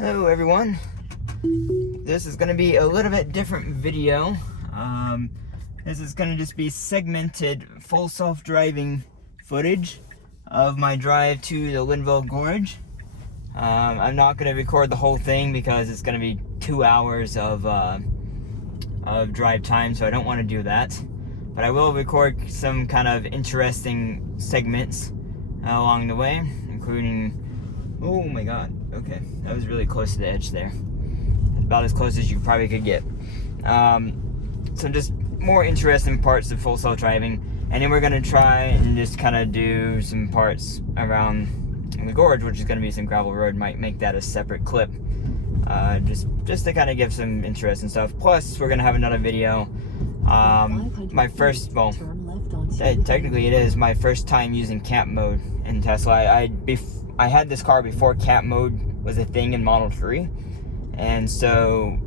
Hello everyone. This is going to be a little bit different video. This is going to just be segmented full self-driving footage of my drive to the Linville Gorge. I'm not going to record the whole thing because it's going to be 2 hours of drive time, so I don't want to do that. But I will record some kind of interesting segments along the way, including... Oh my god, okay, that was really close to the edge there. About as close as you probably could get. So just more interesting parts of full self-driving, and then we're going to try and just kind of do some parts around the gorge, which is going to be some gravel road. Might make that a separate clip, just to kind of give some interest and stuff. Plus, we're going to have another video. My first, well, technically it is my first time using camp mode in Tesla. I had this car before camp mode was a thing in Model 3, and so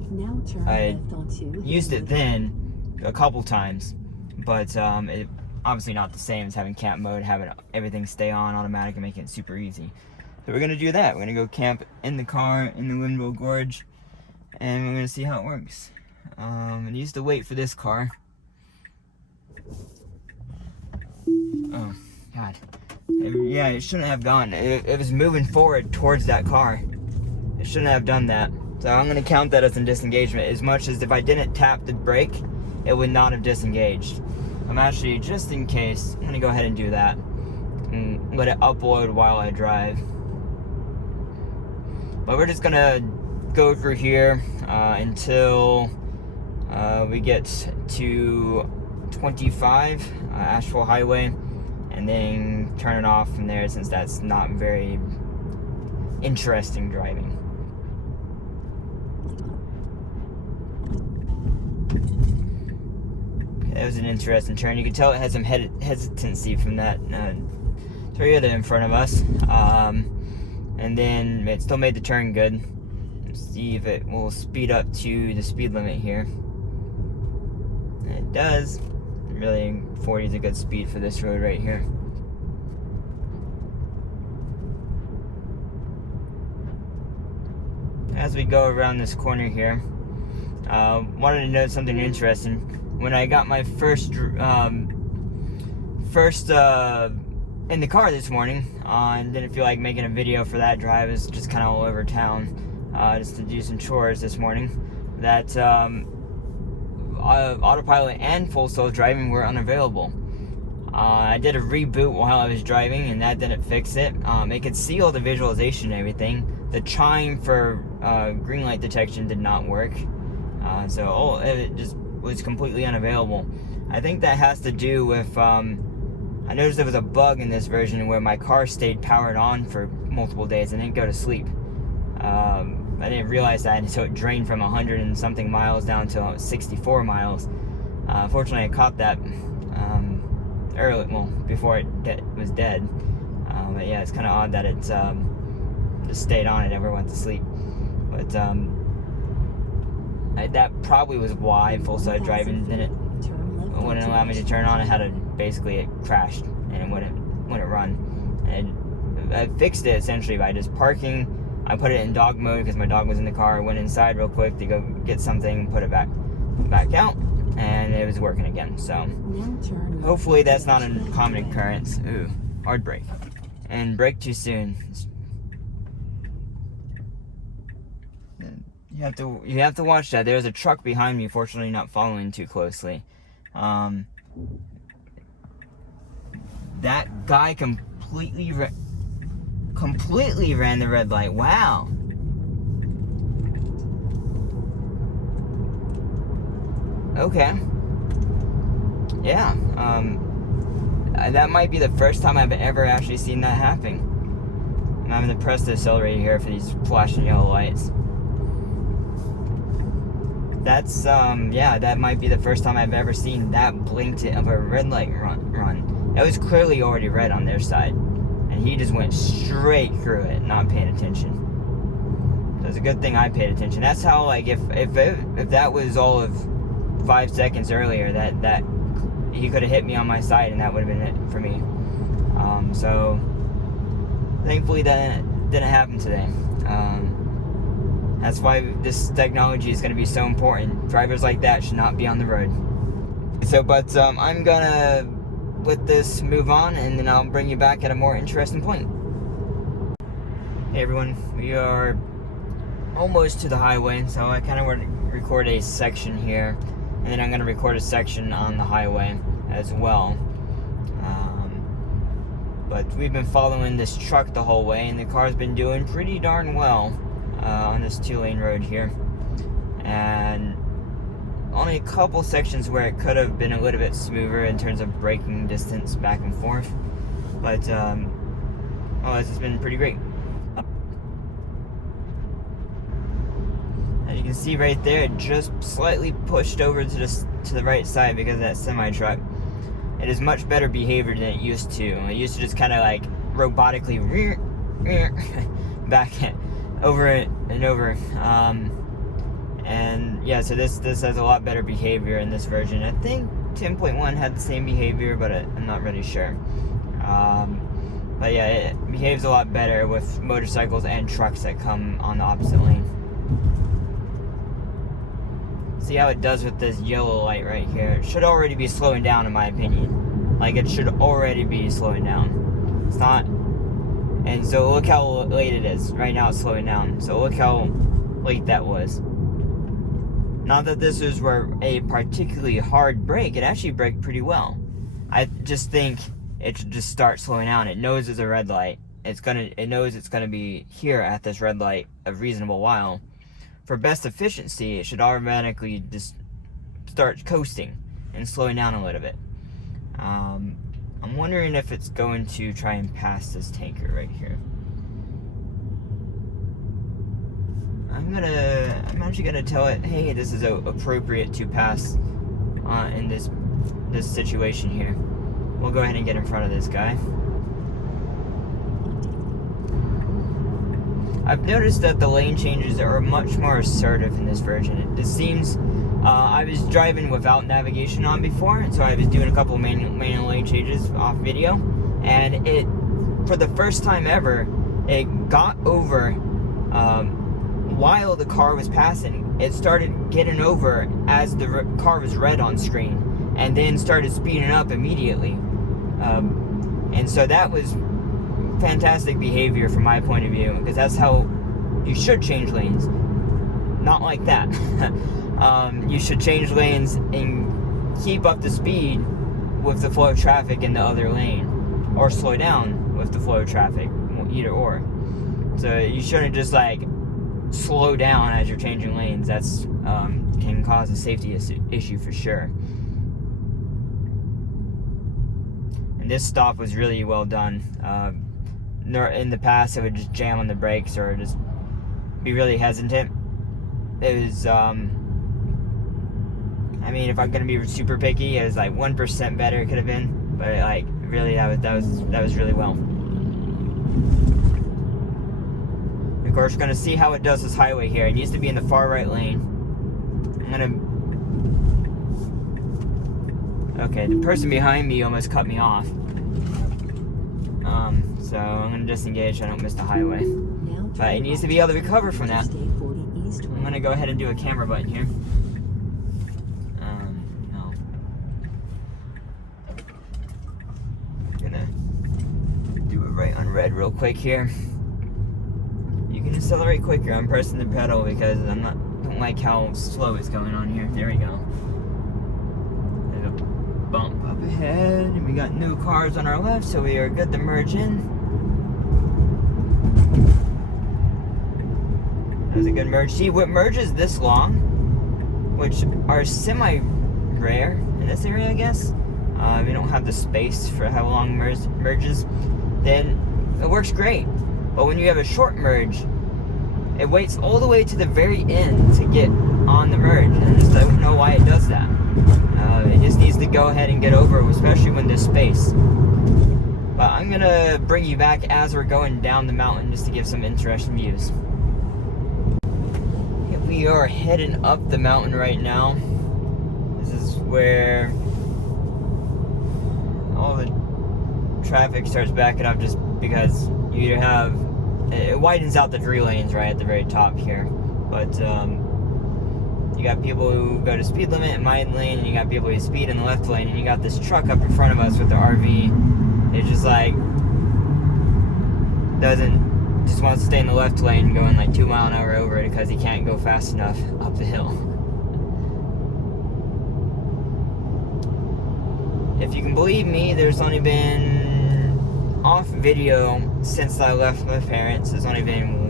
I used it then a couple times, but it obviously not the same as having camp mode, having everything stay on automatic and making it super easy. So we're gonna do that. We're gonna go camp in the car in the Linville Gorge, and we're gonna see how it works. I used to wait for this car. Oh god. Yeah, it shouldn't have gone. It was moving forward towards that car. It shouldn't have done that. So I'm going to count that as a disengagement, as much as if I didn't tap the brake, it would not have disengaged. I'm actually, just in case, I'm going to go ahead and do that. And let it upload while I drive. But we're just going to go through here until we get to 25 Asheville Highway. And then turn it off from there, since that's not very interesting driving. Okay, that was an interesting turn. You can tell it has some hesitancy from that Toyota in front of us. And then it still made the turn good. Let's see if it will speed up to the speed limit here. And it does. Really, 40 is a good speed for this road right here. As we go around this corner here, wanted to note something interesting. When I got my first in the car this morning, and didn't feel like making a video for that drive. It's just kind of all over town, just to do some chores this morning. That autopilot and full self-driving were unavailable. I did a reboot while I was driving, and that didn't fix it. It could see all the visualization and everything. The chime for green light detection did not work, so it just was completely unavailable. I think that has to do with I noticed there was a bug in this version where my car stayed powered on for multiple days and didn't go to sleep. I didn't realize that until it drained from 100 and something miles down to 64 miles. Fortunately, I caught that early, well, before it was dead. But yeah, it's kind of odd that it just stayed on and never went to sleep. But that probably was why full self-driving wouldn't allow me to turn on. It crashed and it wouldn't run. And I fixed it essentially by just parking. I put it in dog mode because my dog was in the car. I went inside real quick to go get something, put it back out, and it was working again. So hopefully that's not a common occurrence. Ooh, hard brake. And brake too soon. You have to watch that. There's a truck behind me, fortunately not following too closely. That guy completely ran the red light. Wow. Okay. Yeah. That might be the first time I've ever actually seen that happen. I'm having to press the accelerator here for these flashing yellow lights. That's yeah, that might be the first time I've ever seen that blatant of a red light run. It was clearly already red on their side, and he just went straight through it, not paying attention. So it's a good thing I paid attention. That's how, like, if that was all of 5 seconds earlier, that he could have hit me on my side, and that would have been it for me. So thankfully that didn't happen today. That's why this technology is going to be so important. Drivers like that should not be on the road. But I'm gonna let this move on, and then I'll bring you back at a more interesting point. Hey everyone, we are almost to the highway, so I kind of want to record a section here, and then I'm going to record a section on the highway as well. But we've been following this truck the whole way, and the car's been doing pretty darn well on this 2-lane road here. And only a couple sections where it could have been a little bit smoother in terms of braking distance back and forth. But this has been pretty great. As you can see right there, it just slightly pushed over to the right side because of that semi-truck. It is much better behavior than it used to. It used to just kind of like robotically back over it and over. And yeah, so this has a lot better behavior in this version. I think 10.1 had the same behavior, but I'm not really sure. But yeah, it behaves a lot better with motorcycles and trucks that come on the opposite lane. See how it does with this yellow light right here. It should already be slowing down, in my opinion. Like, it should already be slowing down. It's not. And so look how late it is. Right now it's slowing down. So look how late that was. Not that this was a particularly hard brake. It actually braked pretty well. I just think it should just start slowing down. It knows there's a red light. It knows it's gonna be here at this red light a reasonable while. For best efficiency, it should automatically just start coasting and slowing down a little bit. I'm wondering if it's going to try and pass this tanker right here. I'm actually gonna tell it, hey, this is appropriate to pass in this situation here. We'll go ahead and get in front of this guy. I've noticed that the lane changes are much more assertive in this version. It seems, I was driving without navigation on before, and so I was doing a couple of manual lane changes off video, and it, for the first time ever, it got over, while the car was passing. It started getting over as the car was red on screen, and then started speeding up immediately. And so that was fantastic behavior from my point of view, because that's how you should change lanes. Not like that. You should change lanes and keep up the speed with the flow of traffic in the other lane, or slow down with the flow of traffic, either or. So you shouldn't just like slow down as you're changing lanes. That's can cause a safety issue for sure. And this stop was really well done. In the past, it would just jam on the brakes or just be really hesitant. It was, I mean, if I'm gonna be super picky, it was like 1% better it could have been, but like really, that was really well. Of course, we're gonna see how it does this highway here. It needs to be in the far right lane. Okay, the person behind me almost cut me off. So I'm gonna disengage so I don't miss the highway. But it needs to be able to recover from that. I'm gonna go ahead and do a camera button here. No. I'm gonna do it right on red real quick here. You can accelerate quicker. I'm pressing the pedal because I don't like how slow it's going on here. There we go. There's a bump up ahead, and we got new cars on our left, so we are good to merge in. That was a good merge. See, what merges this long, which are semi-rare in this area, I guess. We don't have the space for how long merges. Then it works great. But when you have a short merge, it waits all the way to the very end to get on the merge. And I just don't know why it does that. It just needs to go ahead and get over, especially when there's space. But I'm gonna bring you back as we're going down the mountain just to give some interesting views. We are heading up the mountain right now. This is where all the traffic starts backing up just because you either have, it widens out the 3 lanes right at the very top here. But you got people who go to speed limit in my lane, and you got people who speed in the left lane, and you got this truck up in front of us with the RV. It's just like just wants to stay in the left lane, going like 2 mile an hour over it because he can't go fast enough up the hill. If you can believe me, there's only been off video since I left my parents. There's only been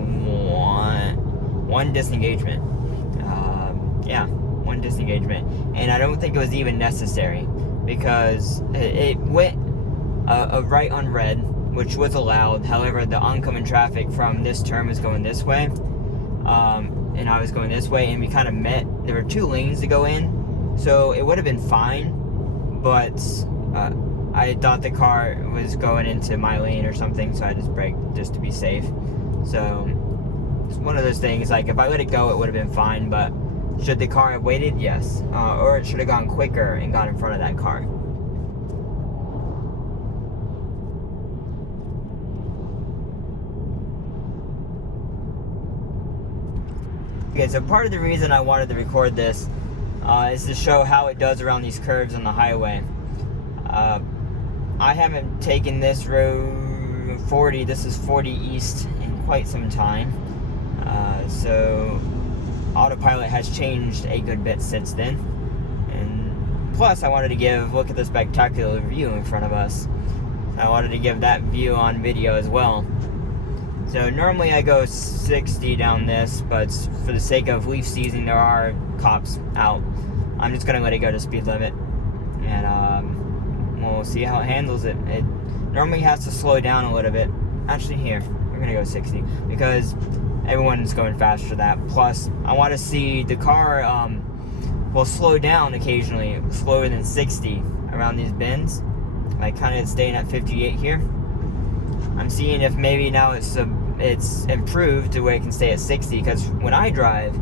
one disengagement. Yeah, one disengagement, and I don't think it was even necessary because it went a right on red, which was allowed. However, the oncoming traffic from this turn was going this way, and I was going this way, and we kind of met. There were 2 lanes to go in, so it would have been fine, but I thought the car was going into my lane or something, so I just braked just to be safe. So it's one of those things, like if I let it go, it would have been fine, but should the car have waited? Yes. Or it should have gone quicker and got in front of that car. Okay, so part of the reason I wanted to record this is to show how it does around these curves on the highway. I haven't taken this road 40, this is 40 East, in quite some time. So autopilot has changed a good bit since then, and plus I wanted to look at the spectacular view in front of us. I wanted to give that view on video as well. So normally I go 60 down this, but for the sake of leaf season, there are cops out. I'm just gonna let it go to speed limit, and we'll see how it handles it. It normally has to slow down a little bit. Actually, here we're gonna go 60 because everyone's going faster that. Plus, I want to see the car will slow down occasionally, slower than 60 around these bends, like kind of staying at 58 here. I'm seeing if maybe now it's improved to where it can stay at 60, because when I drive,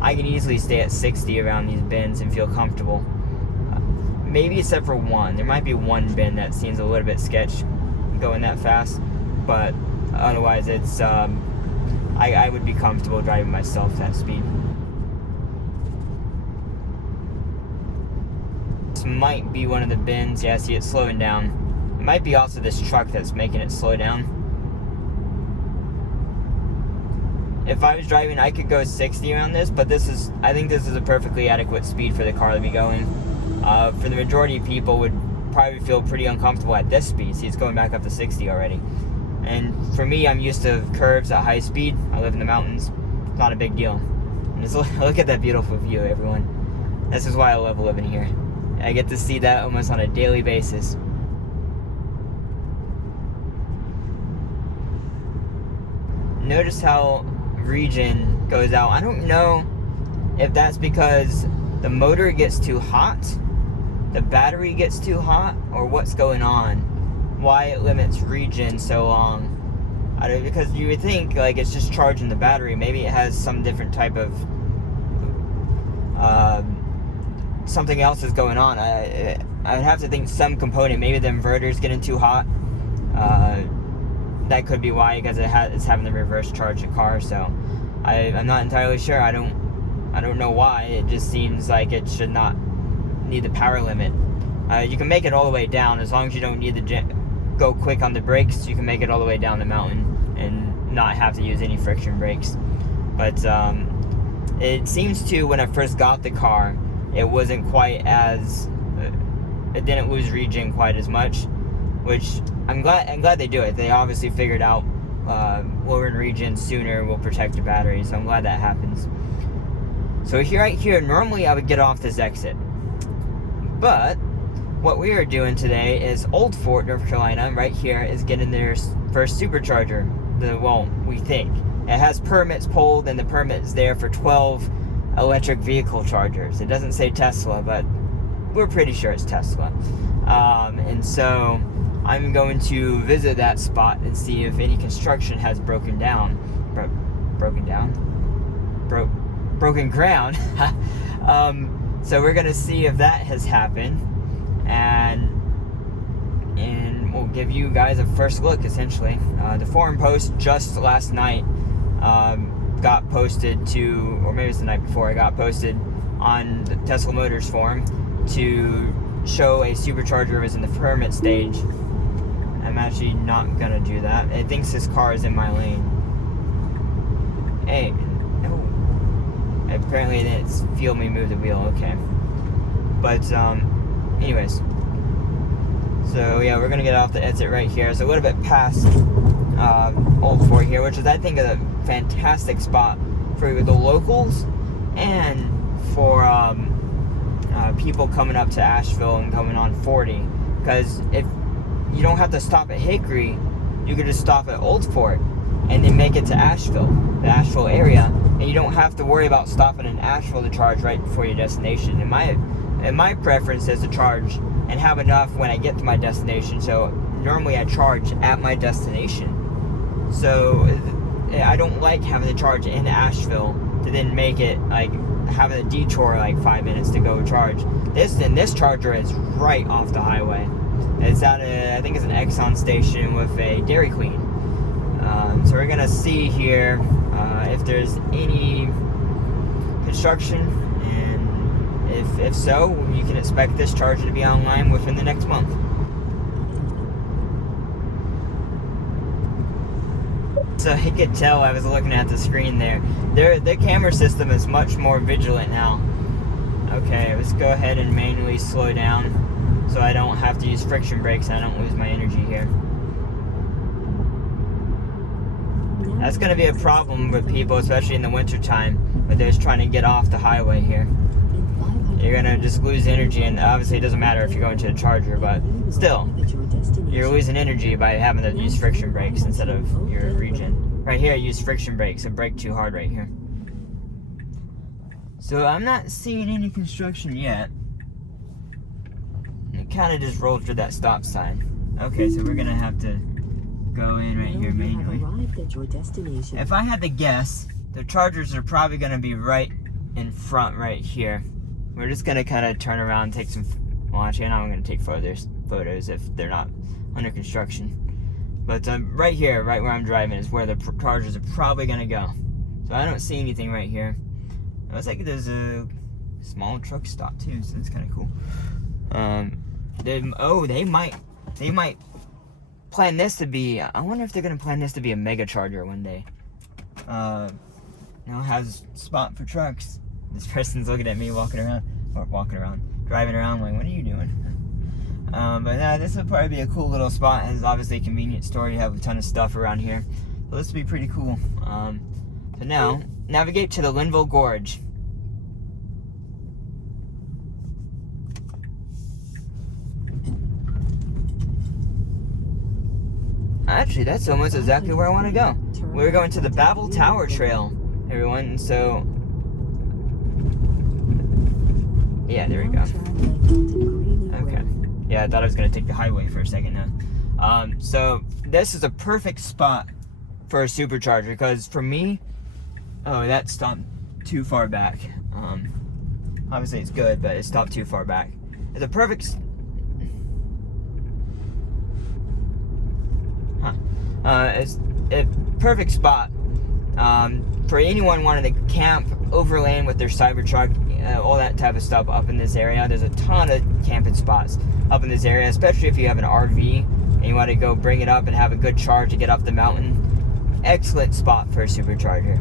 I can easily stay at 60 around these bends and feel comfortable. Maybe except for one. There might be one bend that seems a little bit sketch going that fast, but otherwise it's I would be comfortable driving myself that speed. This might be one of the bends. Yeah, see, it's slowing down. It might be also this truck that's making it slow down. If I was driving, I could go 60 around this, but I think this is a perfectly adequate speed for the car to be going. For the majority of people would probably feel pretty uncomfortable at this speed. See, it's going back up to 60 already. And for me, I'm used to curves at high speed. I live in the mountains. It's not a big deal. And just look at that beautiful view, everyone. This is why I love living here. I get to see that almost on a daily basis. Notice how regen goes out. I don't know if that's because the motor gets too hot, the battery gets too hot, or what's going on. Why it limits regen so long. Because you would think like it's just charging the battery. Maybe it has some different type of something else is going on. I'd have to think some component. Maybe the inverter's getting too hot. That could be why, because it's having to reverse charge the car. So I'm not entirely sure. I don't know why. It just seems like it should not need the power limit. You can make it all the way down as long as you don't need to go quick on the brakes. You can make it all the way down the mountain and not have to use any friction brakes. But it seems to, when I first got the car, it wasn't quite as it didn't lose regen quite as much, which I'm glad they do it. They obviously figured out lowering regen sooner will protect the battery, so I'm glad that happens. So right here, normally I would get off this exit, but what we are doing today is Old Fort, North Carolina, right here, is getting their first supercharger. We think. It has permits pulled, and the permit is there for 12 electric vehicle chargers. It doesn't say Tesla, but we're pretty sure it's Tesla. And so I'm going to visit that spot and see if any construction has broken ground. So we're gonna see if that has happened, and we'll give you guys a first look. Essentially, the forum post just last night got posted to, or maybe it's the night before, it got posted on the Tesla Motors forum to show a supercharger was in the permit stage. I'm actually not gonna do that. It thinks this car is in my lane. Hey, no. Apparently it didn't feel me move the wheel, okay. But, anyways. So, yeah, we're gonna get off the exit right here. So, a little bit past Old Fort here, which is, I think, a fantastic spot for the locals and for people coming up to Asheville and coming on 40. Because if you don't have to stop at Hickory, you could just stop at Old Fort and then make it to Asheville, the Asheville area, and you don't have to worry about stopping in Asheville to charge right before your destination. And my preference is to charge and have enough when I get to my destination. So normally I charge at my destination. So I don't like having to charge in Asheville to then make it like having a detour like 5 minutes to go charge. This charger is right off the highway. It's at I think it's an Exxon station with a Dairy Queen. So we're gonna see here if there's any construction, and if so, you can expect this charger to be online within the next month. So I could tell, I was looking at the screen there. Their camera system is much more vigilant now. Okay, let's go ahead and manually slow down so I don't have to use friction brakes and I don't lose my energy here. That's going to be a problem with people, especially in the winter time, when they're just trying to get off the highway here. You're going to just lose energy, and obviously it doesn't matter if you're going to a charger, but still, you're losing energy by having to use friction brakes instead of your regen. Right here I use friction brakes and brake too hard right here. So I'm not seeing any construction yet. It kind of just rolled through that stop sign. Okay, so we're going to have to go in right here manually. If I had to guess, the chargers are probably going to be right in front right here. We're just going to kind of turn around and take some, well actually I'm not going to take photos if they're not under construction. But right here, right where I'm driving, is where the chargers are probably going to go. So I don't see anything right here. It looks like there's a small truck stop too, so that's kind of cool. They might plan this to be, I wonder if they're going to plan this to be a mega charger one day. Now has a spot for trucks. This person's looking at me driving around like, what are you doing? But now this would probably be a cool little spot, and it's obviously a convenience store. You have a ton of stuff around here. So this would be pretty cool. So now, navigate to the Linville Gorge. Actually, that's almost exactly where I want to go. We're going to the Babel Tower Trail, everyone. So, yeah, there we go. Okay. Yeah, I thought I was going to take the highway for a second now. So, this is a perfect spot for a supercharger, because for me, oh, that stopped too far back. Obviously it's good, but it stopped too far back. It's a perfect... it's a perfect spot for anyone wanting to camp, overland with their Cybertruck, all that type of stuff up in this area. There's a ton of camping spots up in this area, especially if you have an RV and you want to go bring it up and have a good charge to get up the mountain. Excellent spot for a supercharger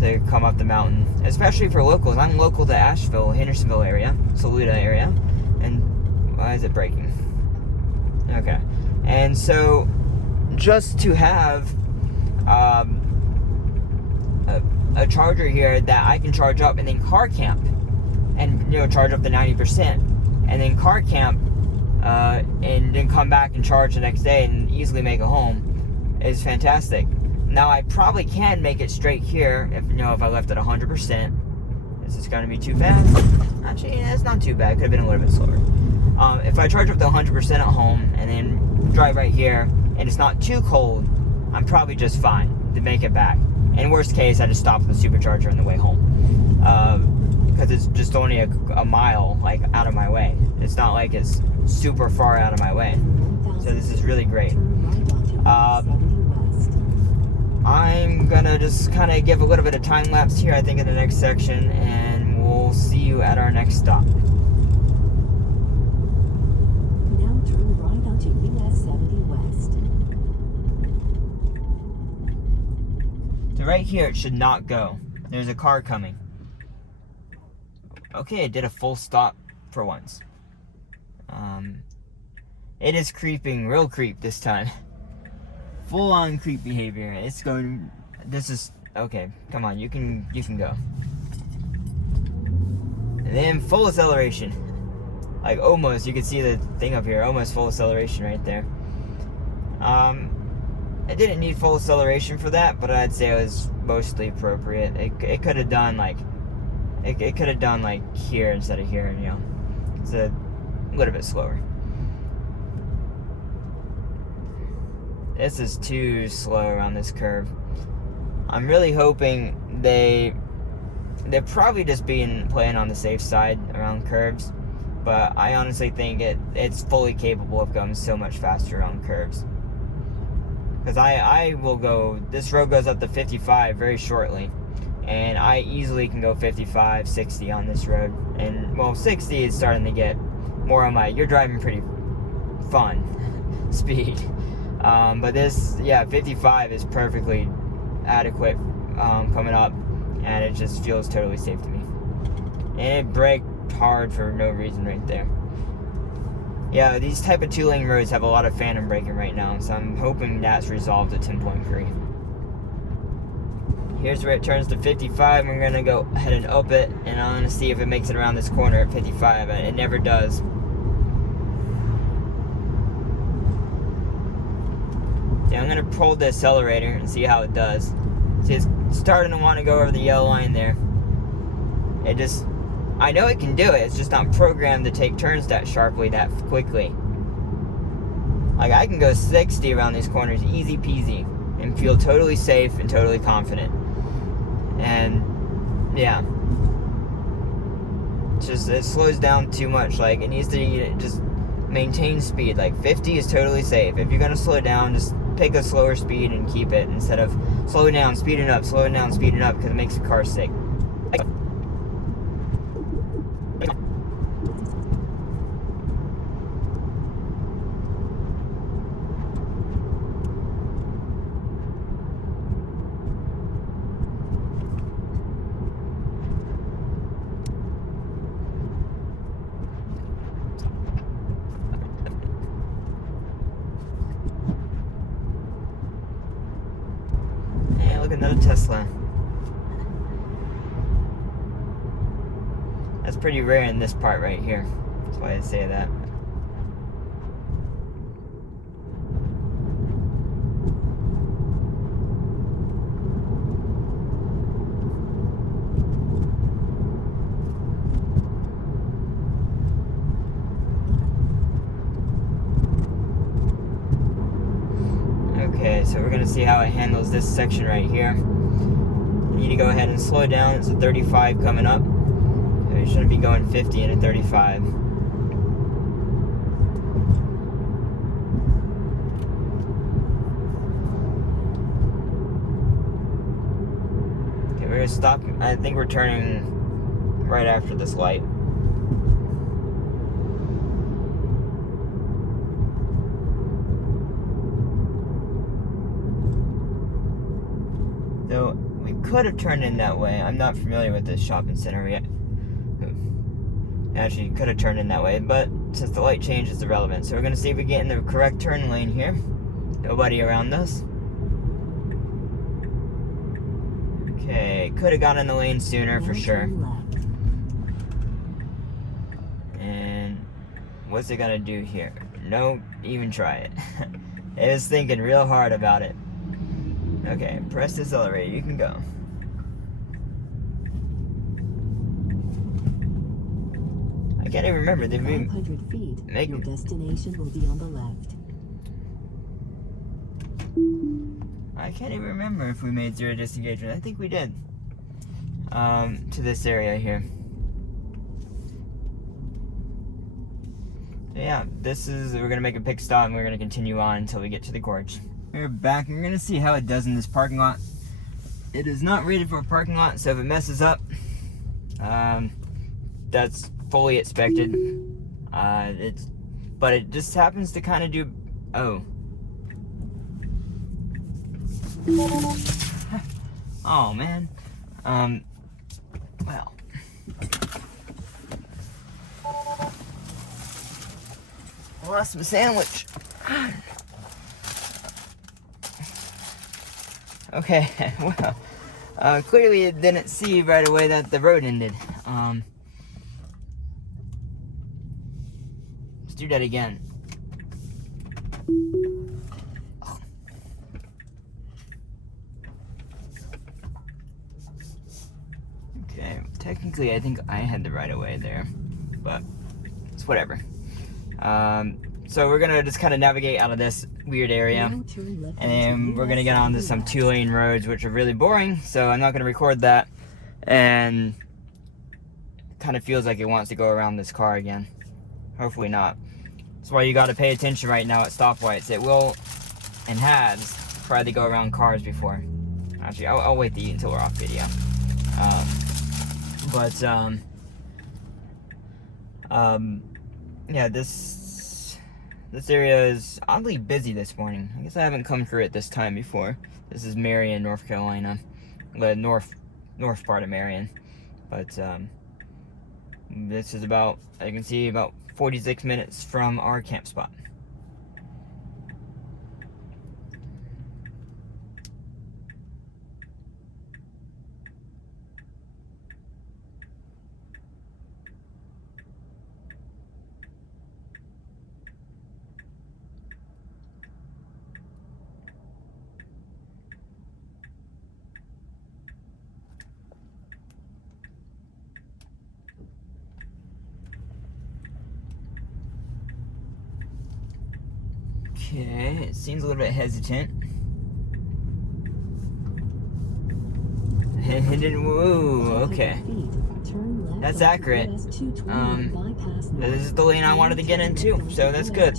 to come up the mountain, especially for locals. I'm local to Asheville, Hendersonville area, Saluda area, and why is it braking? Okay, and so just to have a charger here that I can charge up and then car camp, and charge up to 90%, and then car camp, and then come back and charge the next day and easily make it home is fantastic. Now I probably can make it straight here if if I left it 100%. Is this going to be too fast? Actually, it's not too bad. Could have been a little bit slower. If I charge up to 100% at home and then drive right here, and it's not too cold, I'm probably just fine to make it back. In worst case, I just stop at the supercharger on the way home, because it's just only a mile out of my way. It's not like it's super far out of my way, so this is really great. I'm gonna just kind of give a little bit of time lapse here, I think, in the next section, and we'll see you at our next stop. Now turn right onto US 70 West. So right here, it should not go. There's a car coming. Okay, it did a full stop for once. It is creeping, real creep this time. Full on creep behavior. It's going, this is, okay, come on, you can go. And then full acceleration. Like almost, you can see the thing up here, almost full acceleration right there. It didn't need full acceleration for that, but I'd say it was mostly appropriate. It could have done like, it could have done like here instead of here, you know. It's a little bit slower. This is too slow around this curve. I'm really hoping they're probably just playing on the safe side around curves, but I honestly think it's fully capable of going so much faster on curves. Because I will go, this road goes up to 55 very shortly, and I easily can go 55, 60 on this road. And well, 60 is starting to get more on my, you're driving pretty fun speed. But this, yeah, 55 is perfectly adequate coming up, and it just feels totally safe to me. And it braked hard for no reason right there. Yeah, these type of 2-lane roads have a lot of phantom braking right now, so I'm hoping that's resolved at 10.3. Here's where it turns to 55. We're gonna go ahead and up it, and I'm gonna see if it makes it around this corner at 55, and it never does. Yeah, I'm gonna pull the accelerator and see how it does. See, it's starting to want to go over the yellow line there. I know it can do it, it's just not programmed to take turns that sharply, that quickly. Like, I can go 60 around these corners, easy peasy, and feel totally safe and totally confident. And, yeah. It slows down too much. Like, it needs to just maintain speed. Like, 50 is totally safe. If you're gonna slow down, just pick a slower speed and keep it, instead of slowing down, speeding up, because it makes the car sick. Look, another Tesla. That's pretty rare in this part right here. That's why I say that. Okay, so we're going to see how it handles this section right here. You need to go ahead and slow down. It's a 35 coming up. So you shouldn't be going 50 in a 35. Okay, we're going to stop. I think we're turning right after this light. So we could have turned in that way. I'm not familiar with this shopping center yet. Actually, could have turned in that way, but since the light change is irrelevant. So we're going to see if we get in the correct turn lane here. Nobody around us. Okay, could have gotten in the lane sooner for sure. And what's it going to do here? Don't even try it. It was thinking real hard about it. Okay, press the accelerator, you can go. I can't even remember. Did we 500 feet, your destination will be on the left. I can't even remember if we made 0 disengagement. I think we did. To this area here. So yeah, we're gonna make a pit stop and we're gonna continue on until we get to the gorge. We're back. We're gonna see how it does in this parking lot. It is not rated for a parking lot, so if it messes up, that's fully expected. But it just happens to kind of do. Oh. Oh man. Well. Lost my sandwich. Okay, well, clearly it didn't see right away that the road ended. Let's do that again. Okay, technically I think I had the right of way there, but it's whatever. So we're gonna just kind of navigate out of this weird area, and then we're gonna get onto some 2-lane roads, which are really boring, so I'm not gonna record that, and it kind of feels like it wants to go around this car again. Hopefully not. That's why you gotta pay attention right now at stoplights. It will, and has, tried to go around cars before. Actually, I'll wait to eat until we're off video. Yeah, this area is oddly busy this morning. I guess I haven't come through it this time before. This is Marion, North Carolina, the north part of Marion. But this is about, I can see, about 46 minutes from our camp spot. Okay, it seems a little bit hesitant. Woo, okay. That's accurate. This is the lane I wanted to get into, so that's good.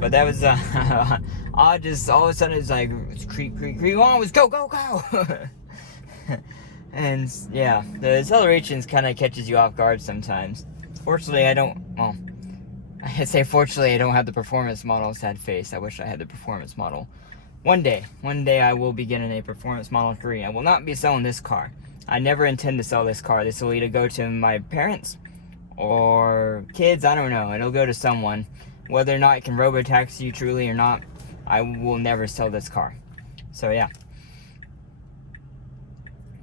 But that was, I just, all of a sudden it's like, creep, oh, let's go. And, yeah, the accelerations kind of catches you off guard sometimes. Fortunately, I don't have the performance model, sad face. I wish I had the performance model. One day I will be getting a performance model 3. I will not be selling this car. I never intend to sell this car. This will either go to my parents or kids, I don't know. It'll go to someone. Whether or not it can robo-taxi you truly or not, I will never sell this car. So yeah.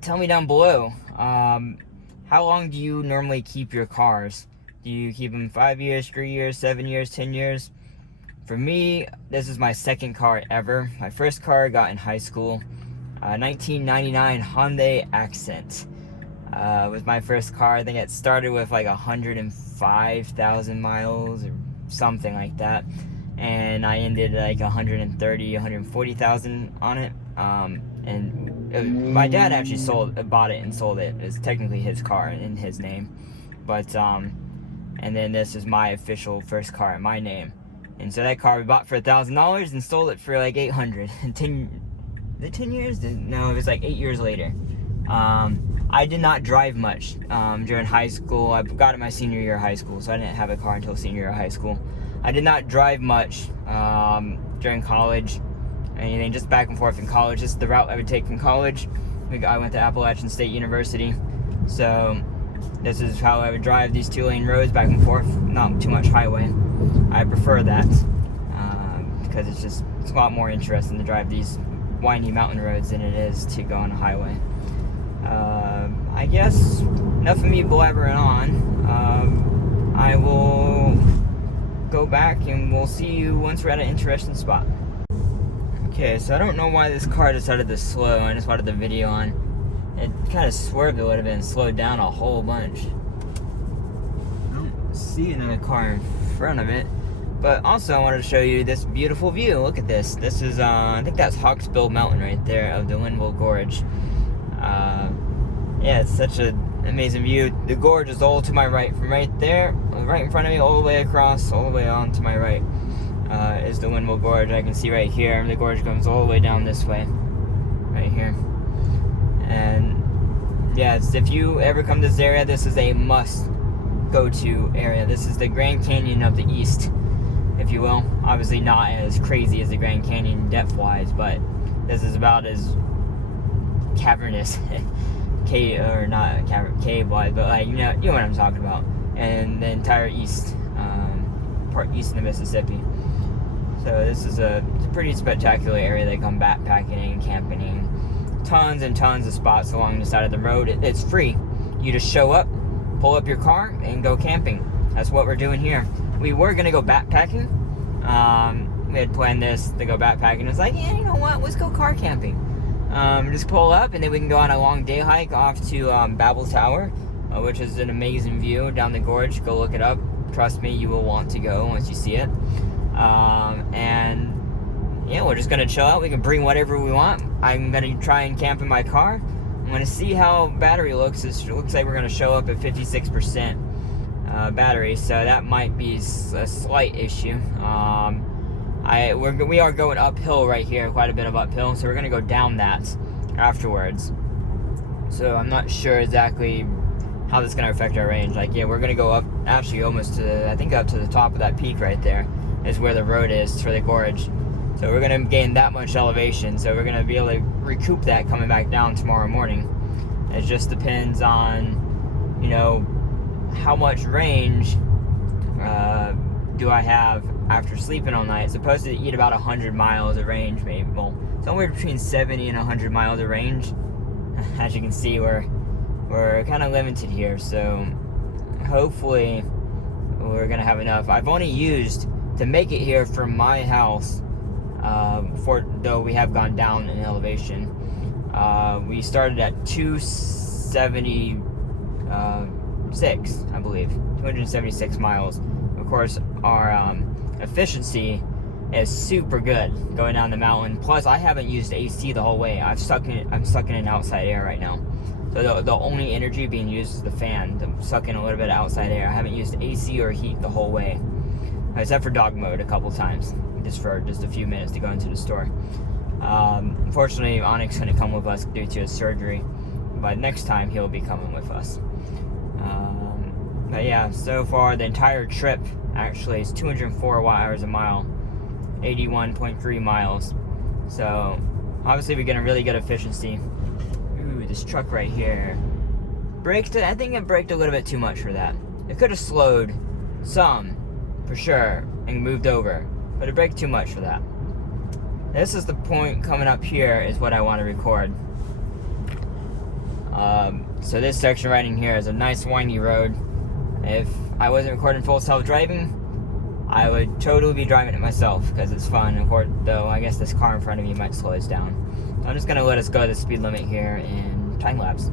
Tell me down below, how long do you normally keep your cars? Do you keep them 5 years, 3 years, 7 years, 10 years? For me, this is my second car ever. My first car I got in high school. 1999 Hyundai Accent. Was my first car. I think it started with like 105,000 miles or something like that. And I ended like 130, 140,000 on it. And my dad actually bought it and sold it. It's technically his car in his name. But, and then this is my official first car in my name. And so that car we bought for $1,000 and sold it for like $800. And 10 years? No, it was like 8 years later. I did not drive much during high school. I got it my senior year of high school, so I didn't have a car until senior year of high school. I did not drive much during college. Anything, just back and forth in college. This is the route I would take from college. I went to Appalachian State University. So this is how I would drive these 2-lane roads back and forth. Not too much highway. I prefer that because it's a lot more interesting to drive these windy mountain roads than it is to go on a highway. I guess enough of me blabbering on. I will go back and we'll see you once we're at an interesting spot. Okay, so I don't know why this car decided to slow. I just wanted the video on. It kind of swerved a little bit and slowed down a whole bunch. I don't see another car in front of it. But also I wanted to show you this beautiful view. Look at this. This is, I think that's Hawksbill Mountain right there of the Linville Gorge. Yeah, it's such an amazing view. The gorge is all to my right. From right there, right in front of me, all the way across, all the way on to my right. is the Linville Gorge. I can see right here, the gorge comes all the way down this way, right here. And yeah, if you ever come to this area, this is a must go to area. This is the Grand Canyon of the East, if you will. Obviously not as crazy as the Grand Canyon depth wise, but this is about as cavernous cave, or not cave wise, but like, you know what I'm talking about. And the entire east, part east of the Mississippi. So this is a pretty spectacular area. They come backpacking and camping. Tons and tons of spots along the side of the road. It's free. You just show up, pull up your car, and go camping. That's what we're doing here. We were gonna go backpacking. We had planned this to go backpacking. It's like, yeah, you know what? Let's go car camping. Just pull up, and then we can go on a long day hike off to Babel Tower, which is an amazing view down the gorge. Go look it up. Trust me, you will want to go once you see it. And yeah, we're just gonna chill out. We can bring whatever we want. I'm gonna try and camp in my car. I'm gonna see how battery looks. It looks like we're gonna show up at 56% battery, so that might be a slight issue. We are going uphill right here, quite a bit of uphill, so we're gonna go down that afterwards. So I'm not sure exactly how this is gonna affect our range. Like, yeah, we're gonna go up, actually almost to, I think up to the top of that peak right there is where the road is for the gorge. So we're gonna gain that much elevation, so we're gonna be able to recoup that coming back down tomorrow morning. It just depends on, you know, how much range do I have after sleeping all night. It's supposed to eat about 100 miles of range, maybe. Well, somewhere between 70 and 100 miles of range. As you can see, we're kind of limited here, so hopefully we're gonna have enough. I've only used, to make it here from my house, though we have gone down in elevation, we started at 276, I believe, 276 miles. Of course, our efficiency is super good going down the mountain. Plus, I haven't used AC the whole way. I'm stuck in an outside air right now. So the only energy being used is the fan to suck in a little bit of outside air. I haven't used AC or heat the whole way, except for dog mode a couple times, just a few minutes to go into the store. Unfortunately, Onyx couldn't come with us due to his surgery, but next time he'll be coming with us. But yeah, so far the entire trip actually is 204 watt-hours a mile, 81.3 miles. So obviously we're getting really good efficiency. Ooh, this truck right here braked it. I think it braked a little bit too much for that. It could have slowed some, for sure, and moved over, but it braked too much for that. This is the point coming up here is what I want to record. So this section right in here is a nice windy road. If I wasn't recording full self-driving, I would totally be driving it myself because it's fun. Of course, though, I guess this car in front of me might slow us down. So I'm just gonna let us go the speed limit here in time lapse.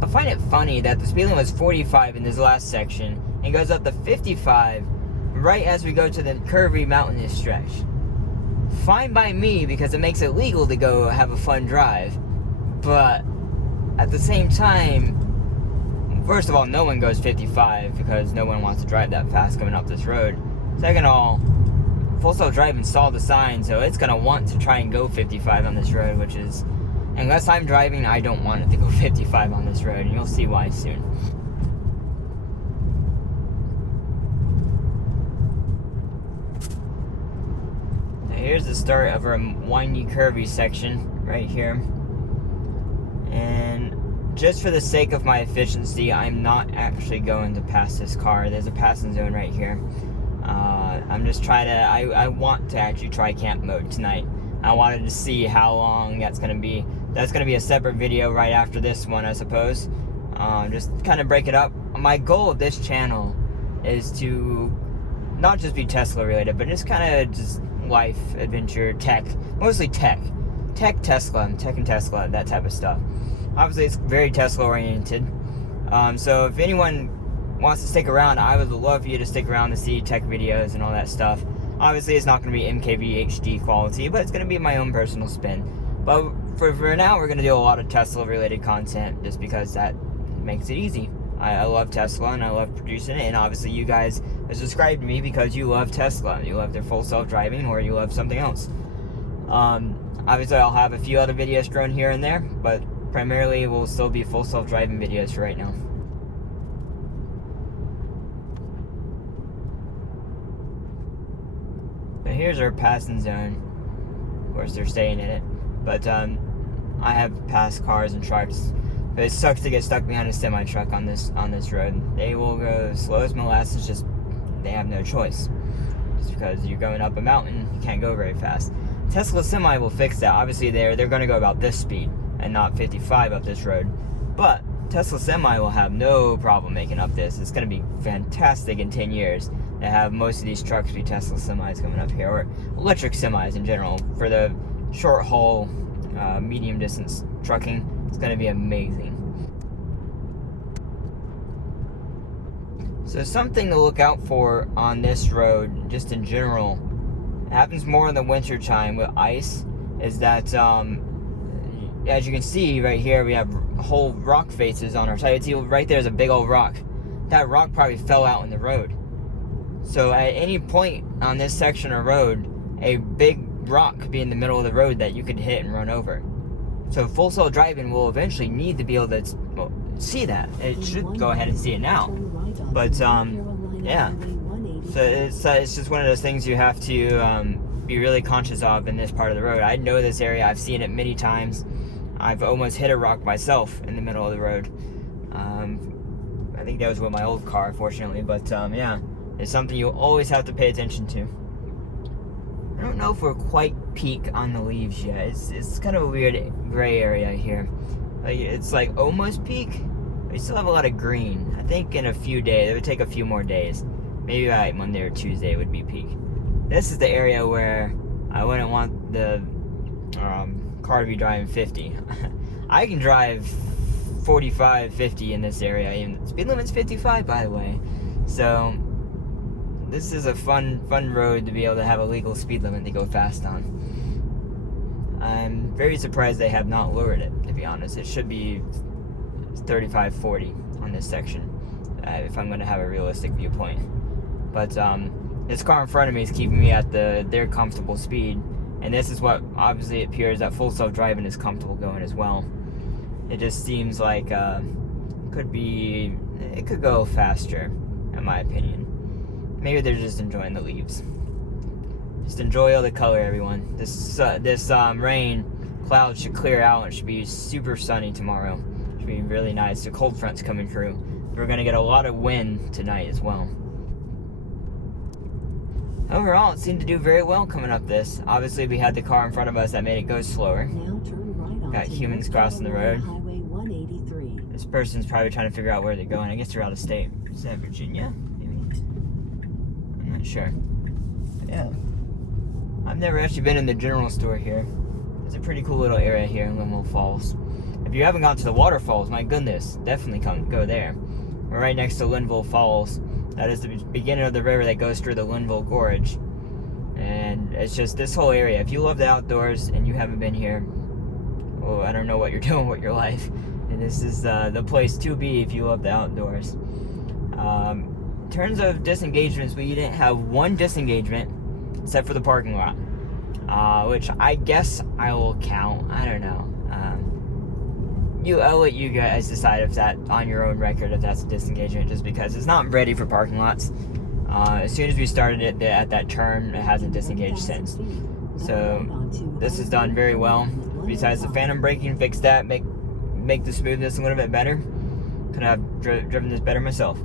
I find it funny that the speed limit was 45 in this last section and goes up to 55 right as we go to the Curvy mountainous stretch. Fine by me because it makes it legal to go have a fun drive, but at the same time, first of all, no one goes 55 because no one wants to drive that fast coming up this road. Second of all, Full Self Drive installed the sign, so it's gonna want to try and go 55 on this road, which is, unless I'm driving, I don't want it to go 55 on this road, and you'll see why soon. Here's the start of our windy, curvy section right here. And just for the sake of my efficiency, I'm not actually going to pass this car. There's a passing zone right here. I'm just trying to, I want to actually try camp mode tonight. I wanted to see how long that's going to be. That's going to be a separate video right after this one, I suppose. Just kind of break it up. My goal of this channel is to not just be Tesla related, but just kind of just life, adventure, tech, mostly tech and Tesla, that type of stuff. Obviously it's very Tesla oriented, so if anyone wants to stick around, I would love for you to stick around to see tech videos and all that stuff. Obviously it's not going to be MKV HD quality, but it's going to be my own personal spin. But for now, we're going to do a lot of Tesla related content just because that makes it easy. I love Tesla and I love producing it, and obviously you guys have subscribed to me because you love Tesla. You love their full self-driving, or you love something else. Obviously I'll have a few other videos thrown here and there, but primarily it will still be full self-driving videos for right now. So here's our passing zone. Of course they're staying in it, but I have passed cars and trucks. But it sucks to get stuck behind a semi-truck on this road. They will go slow as molasses, just they have no choice. Just because you're going up a mountain, you can't go very fast. Tesla semi will fix that. Obviously they're going to go about this speed and not 55 up this road. But Tesla semi will have no problem making up this. It's going to be fantastic in 10 years to have most of these trucks be Tesla semis coming up here, or electric semis in general. For the short haul, medium distance trucking, it's going to be amazing. So something to look out for on this road, just in general, it happens more in the winter time with ice, is that as you can see right here, we have whole rock faces on our side. See, right there's a big old rock. That rock probably fell out in the road. So at any point on this section of road, a big rock could be in the middle of the road that you could hit and run over. So full self driving will eventually need to be able to see that. It should go ahead and see it now. But yeah. So it's just one of those things you have to be really conscious of in this part of the road. I know this area. I've seen it many times. I've almost hit a rock myself in the middle of the road. I think that was with my old car, fortunately. But yeah, it's something you always have to pay attention to. I don't know if we're quite peak on the leaves yet. It's kind of a weird gray area here. Like, it's like almost peak. We still have a lot of green. I think in a few days, it would take a few more days. Maybe like Monday or Tuesday would be peak. This is the area where I wouldn't want the car to be driving 50. I can drive 45, 50 in this area. Even speed limit's 55, by the way. So this is a fun road to be able to have a legal speed limit to go fast on. I'm very surprised they have not lowered it, to be honest. It should be 35, 40 on this section, if I'm going to have a realistic viewpoint. But this car in front of me is keeping me at their comfortable speed, and this is what obviously it appears that full self-driving is comfortable going as well. It just seems like it could go faster, in my opinion. Maybe they're just enjoying the leaves. Just enjoy all the color, everyone. This rain clouds should clear out and it should be super sunny tomorrow. It should be really nice. The cold front's coming through. We're gonna get a lot of wind tonight as well. Overall, it seemed to do very well coming up this. Obviously, we had the car in front of us that made it go slower. Now turn right on Got humans crossing the road. Highway 183. This person's probably trying to figure out where they're going. I guess they're out of state. Is that Virginia? Maybe? I'm not sure. Yeah. I've never actually been in the general store here. It's a pretty cool little area here in Linville Falls. If you haven't gone to the waterfalls, my goodness, definitely go there. We're right next to Linville Falls. That is the beginning of the river that goes through the Linville Gorge. And it's just this whole area. If you love the outdoors and you haven't been here, well, I don't know what you're doing with your life. And this is the place to be if you love the outdoors. In terms of disengagements, we didn't have one disengagement except for the parking lot. Which I guess I will count. I don't know. I'll let you guys decide if that on your own record if that's a disengagement, just because it's not ready for parking lots. As soon as we started it at that turn, it hasn't disengaged since. So this is done very well. Besides the phantom braking, fix that, make the smoothness a little bit better. Could have driven this better myself.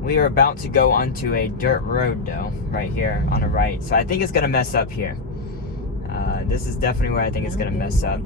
We are about to go onto a dirt road though, right here on the right. So I think it's gonna mess up here. This is definitely where I think it's gonna mess up.